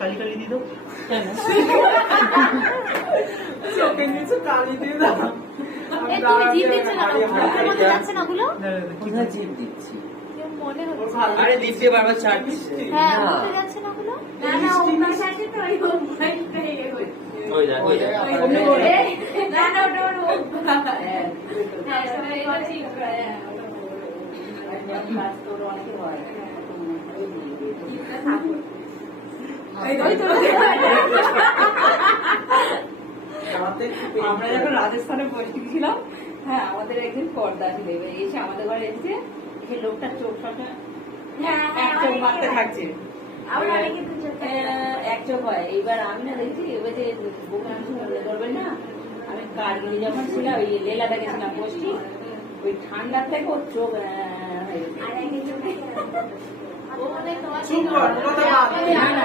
কালি কালি দিয়ে দাও। চোখের নিচে কালি দিয়ে দাও। তুমি জিভ দিচ্ছ না, মুখের মধ্যে যাচ্ছে না ওগুলো? কোথায় জিভ দিচ্ছি? মনে হচ্ছে। আরে দিচ্ছে বারবার ছাড়ছে। হ্যাঁ, মুখে যাচ্ছে না ওগুলো? না না ওটা সাথে তো ওই মোবাইলটা ইয়ে হচ্ছে। ওই যা ওই যা। না না ওটা ওর হ্যাঁ এটা ঠিক হ্যাঁ তোর অনেকে হয় আমরা যখন রাজস্থানে বসে ছিলাম, হ্যাঁ আমাদের একদিন পর্দা ছিল, এবার এসে আমাদের ঘরে এসেছে, সে লোকটার চোখ সবটা এক চোখ মারতে থাকছে, আমরা অনেকে তো চোখে এক চোখ হয়। এইবার আমি না দেখছি এবার যে বোকা মনে করবেন না, আমি কার্গিলে যখন ছিলাম ওই লেলাটা গেছিলাম বসছি, ওই ঠান্ডার থেকে ওর চোখ আর একে চোখে ও মানে তোমার না না